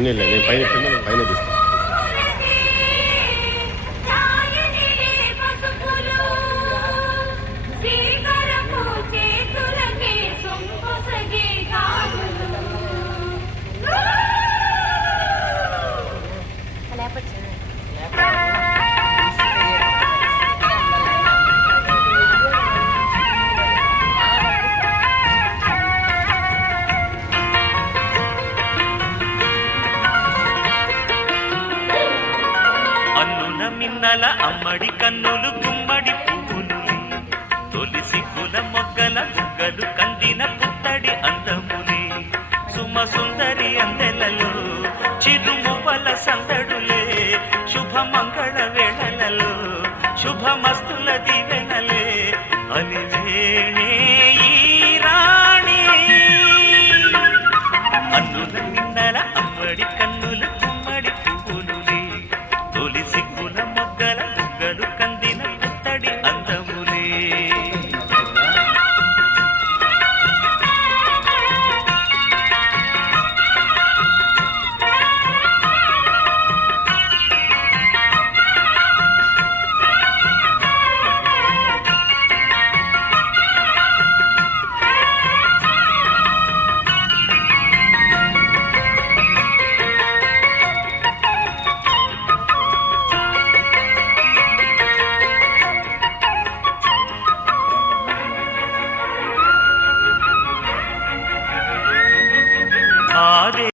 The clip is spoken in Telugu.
ఉన్నిలే నేను పైన పైన తీస్తాను. అన్నుల మిన్నల అమ్మడి కన్నులు గుమ్మడి పువ్వులు తొలి సిగ్గుల మొగ్గల బుగ్గలు కందిన పుత్తడి అందములే సుమ సుందరి అందెలలో చిరుమువ్వల సందడులే శుభ మంగళ వేళలలో శుభమస్తుల దివెనలే అలివేణే ఈ రాణి. అన్నుల మిన్నల అమ్మడి కన్నులు గుమ్మడి పువ్వులులే తొలి సిగ్గుల మొగ్గల బుగ్గలు కందిన పుత్తడి అందములే.